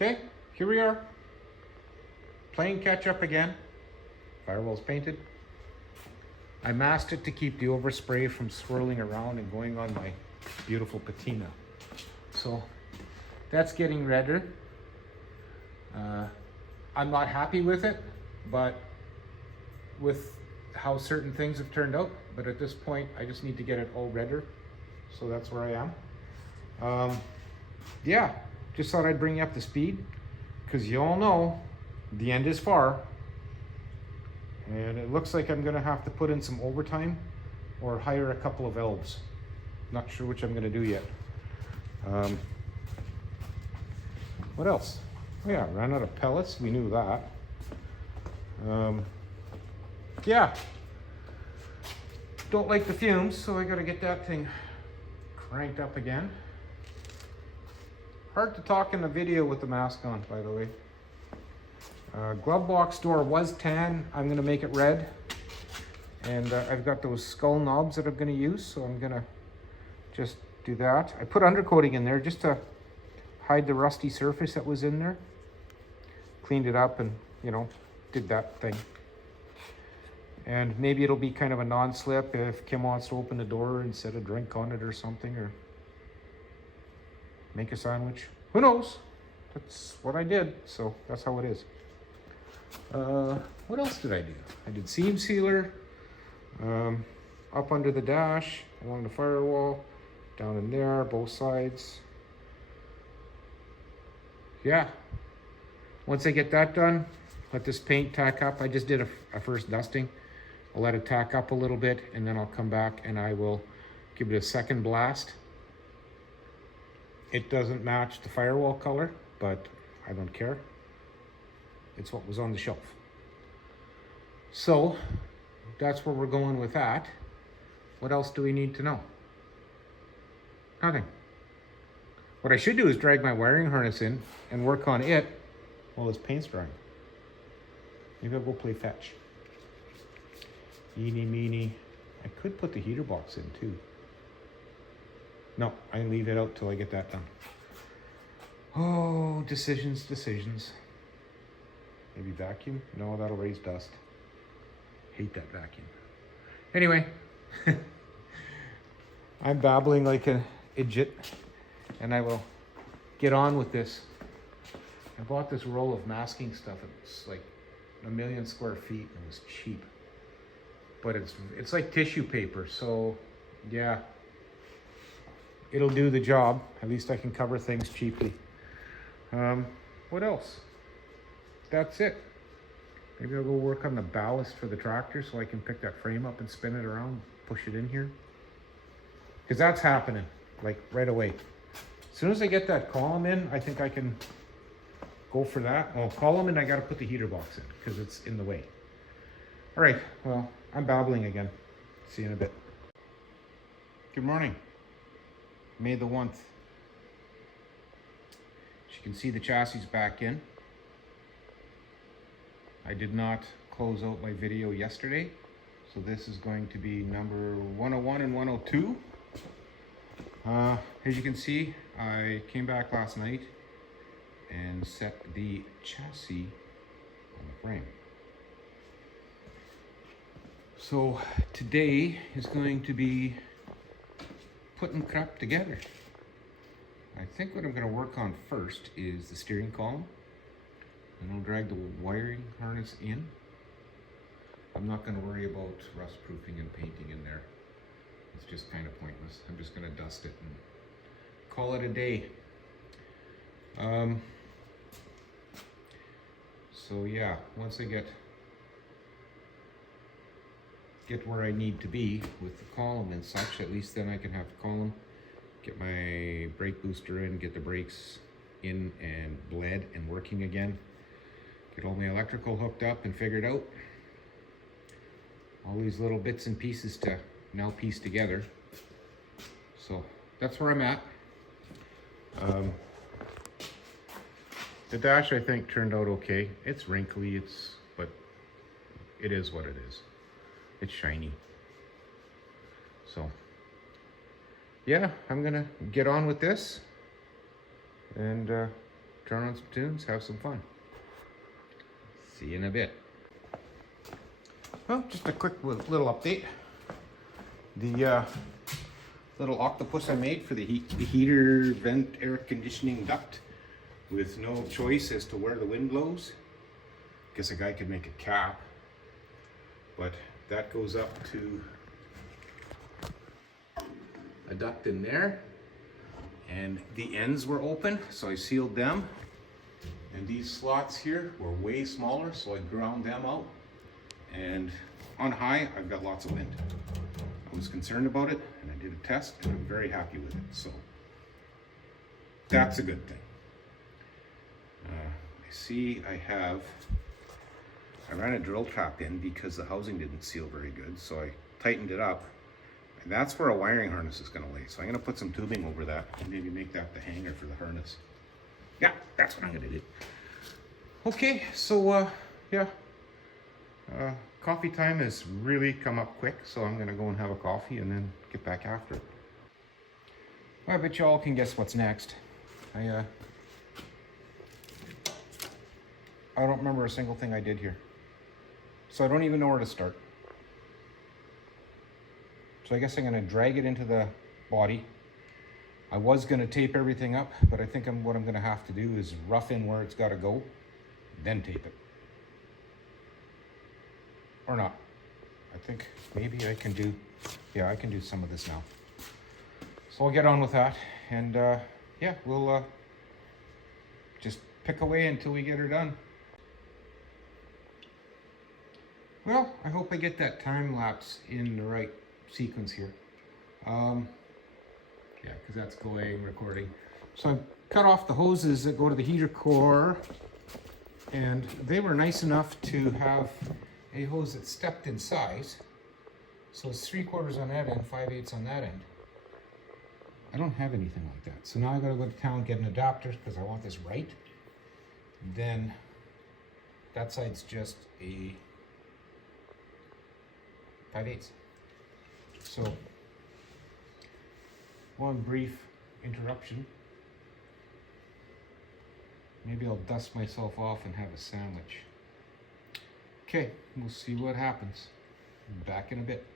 Okay, here we are. Playing catch up again. Firewall's painted. I masked it to keep the overspray from swirling around and going on my beautiful patina. So that's getting redder. I'm not happy with it, but with how certain things have turned out. But at this point, I just need to get it all redder. So that's where I am. Yeah, just thought I'd bring you up to speed because you all know the end is far. And it looks like I'm gonna have to put in some overtime or hire a couple of elves. Not sure which I'm gonna do yet. What else? Oh yeah, ran out of pellets, we knew that. Yeah, don't like the fumes, so I gotta get that thing cranked up again. Hard to talk in the video with the mask on, by the way. Glove box door was tan. I'm gonna make it red. And I've got those skull knobs that I'm gonna use, so I'm gonna just do that. I put undercoating in there just to hide the rusty surface that was in there. Cleaned it up and, you know, did that thing. And maybe it'll be kind of a non-slip if Kim wants to open the door and set a drink on it or something, or make a sandwich. Who knows? That's what I did, so that's how it is. What else did I do? I did seam sealer, up under the dash, along the firewall, down in there, both sides. Yeah. Once I get that done, let this paint tack up. I just did a first dusting. I'll let it tack up a little bit, and then I'll come back and I will give it a second blast. It doesn't match the firewall color, but I don't care. It's what was on the shelf. So that's where we're going with that. What else do we need to know? Nothing. What I should do is drag my wiring harness in and work on it while this paint's drying. Maybe I'll go play fetch. Eeny, meeny. I could put the heater box in too. No, I leave it out till I get that done. Oh, decisions. Maybe vacuum? No, that'll raise dust. Hate that vacuum. Anyway, I'm babbling like an idiot, and I will get on with this. I bought this roll of masking stuff. It's like 1 million square feet and it was cheap. But it's like tissue paper, so yeah. It'll do the job. At least I can cover things cheaply. What else? That's it. Maybe I'll go work on the ballast for the tractor so I can pick that frame up and spin it around, push it in here. Because that's happening, like right away. As soon as I get that column in, I think I can go for that. Well, column in, I gotta put the heater box in because it's in the way. All right, well, I'm babbling again. See you in a bit. Good morning. May the 1st. As you can see, the chassis is back in. I did not close out my video yesterday, so this is going to be number 101 and 102. As you can see, I came back last night and set the chassis on the frame. So today is going to be putting crap together. I think what I'm going to work on first is the steering column. And I'll drag the wiring harness in. I'm not going to worry about rust proofing and painting in there. It's just kind of pointless. I'm just going to dust it and call it a day. So yeah, once I get where I need to be with the column and such, at least then I can have the column, get my brake booster in, get the brakes in and bled and working again, get all my electrical hooked up and figured out. All these little bits and pieces to now piece together. So that's where I'm at. The dash I think turned out okay. It's wrinkly, but it is what it is. It's shiny. So yeah, I'm gonna get on with this and turn on some tunes, have some fun. See you in a bit. Well, just a quick little update. The little octopus I made for the heater vent air conditioning duct with no choice as to where the wind blows. Guess a guy could make a cap, but that goes up to a duct in there, and the ends were open, so I sealed them. And these slots here were way smaller, so I ground them out. And on high, I've got lots of wind. I was concerned about it, and I did a test, and I'm very happy with it. So that's a good thing. I see I ran a drill trap in because the housing didn't seal very good, so I tightened it up. And that's where a wiring harness is going to lay. So I'm going to put some tubing over that and maybe make that the hanger for the harness. Yeah, that's what I'm going to do. Okay, so yeah. Coffee time has really come up quick, so I'm going to go and have a coffee and then get back after it. Well, I bet you all can guess what's next. I don't remember a single thing I did here. So I don't even know where to start. So I guess I'm going to drag it into the body. I was going to tape everything up, but I think what I'm going to have to do is rough in where it's got to go, then tape it. Or not. I think maybe I can do, yeah, I can do some of this now. So I'll get on with that, and yeah, we'll just pick away until we get her done. Well, I hope I get that time lapse in the right sequence here. Yeah, because that's going recording. So I cut off the hoses that go to the heater core, and they were nice enough to have a hose that stepped in size. So it's 3/4 on that end, 5/8 on that end. I don't have anything like that. So now I gotta go to town, get an adapter because I want this right. Then that side's just a 5/8. So one brief interruption. Maybe I'll dust myself off and have a sandwich. Okay, we'll see what happens. Back in a bit.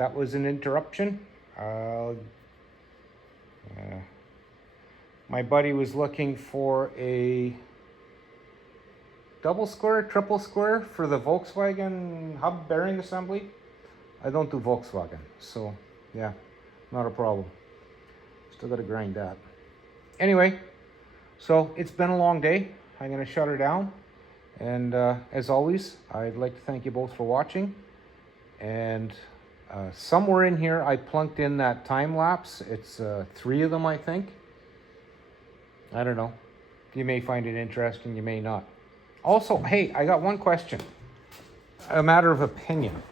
that was an interruption. My buddy was looking for a double square, triple square for the Volkswagen hub bearing assembly. I don't do Volkswagen, so yeah, not a problem. Still got to grind that. Anyway, so it's been a long day. I'm going to shut her down. And as always, I'd like to thank you both for watching. And somewhere in here, I plunked in that time lapse. It's 3 of them, I think. I don't know. You may find it interesting, you may not. Also, hey, I got one question. A matter of opinion.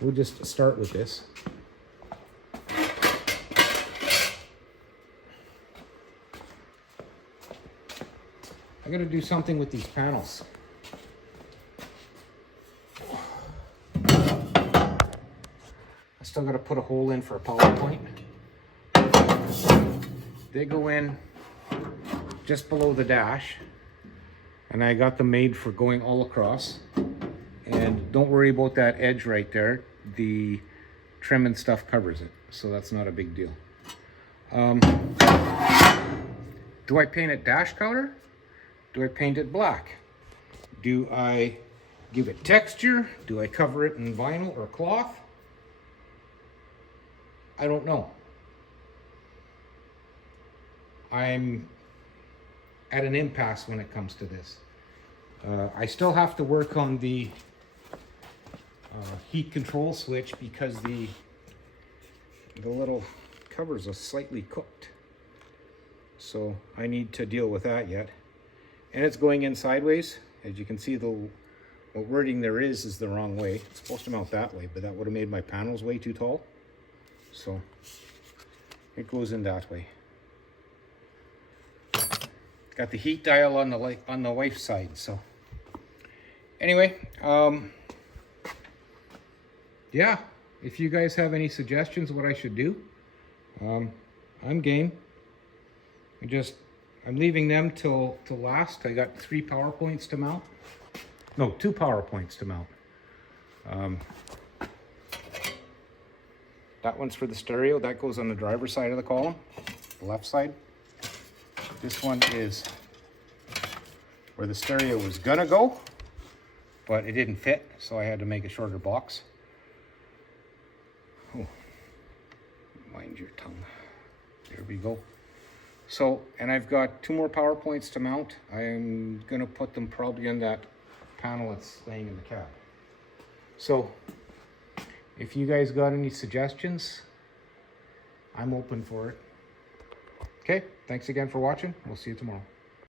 We'll just start with this. I gotta do something with these panels. I still gotta put a hole in for a PowerPoint. They go in just below the dash, and I got them made for going all across. And don't worry about that edge right there. The trim and stuff covers it, so that's not a big deal. Do I paint it dash color? Do I paint it black? Do I give it texture? Do I cover it in vinyl or cloth? I don't know. I'm at an impasse when it comes to this. I still have to work on the heat control switch because the little covers are slightly cooked. So I need to deal with that yet. And it's going in sideways. As you can see, what wording there is the wrong way. It's supposed to mount that way, but that would have made my panels way too tall. So it goes in that way. Got the heat dial on the wife's side. So anyway, yeah, if you guys have any suggestions what I should do, I'm game. I'm leaving them till last. I got 3 PowerPoints to mount. No, 2 PowerPoints to mount. That one's for the stereo. That goes on the driver's side of the column, the left side. This one is where the stereo was gonna go, but it didn't fit, so I had to make a shorter box. Oh, mind your tongue. There we go. So, and I've got 2 more PowerPoints to mount. I'm gonna put them probably on that panel that's laying in the cab. So, if you guys got any suggestions, I'm open for it. Okay, thanks again for watching. We'll see you tomorrow.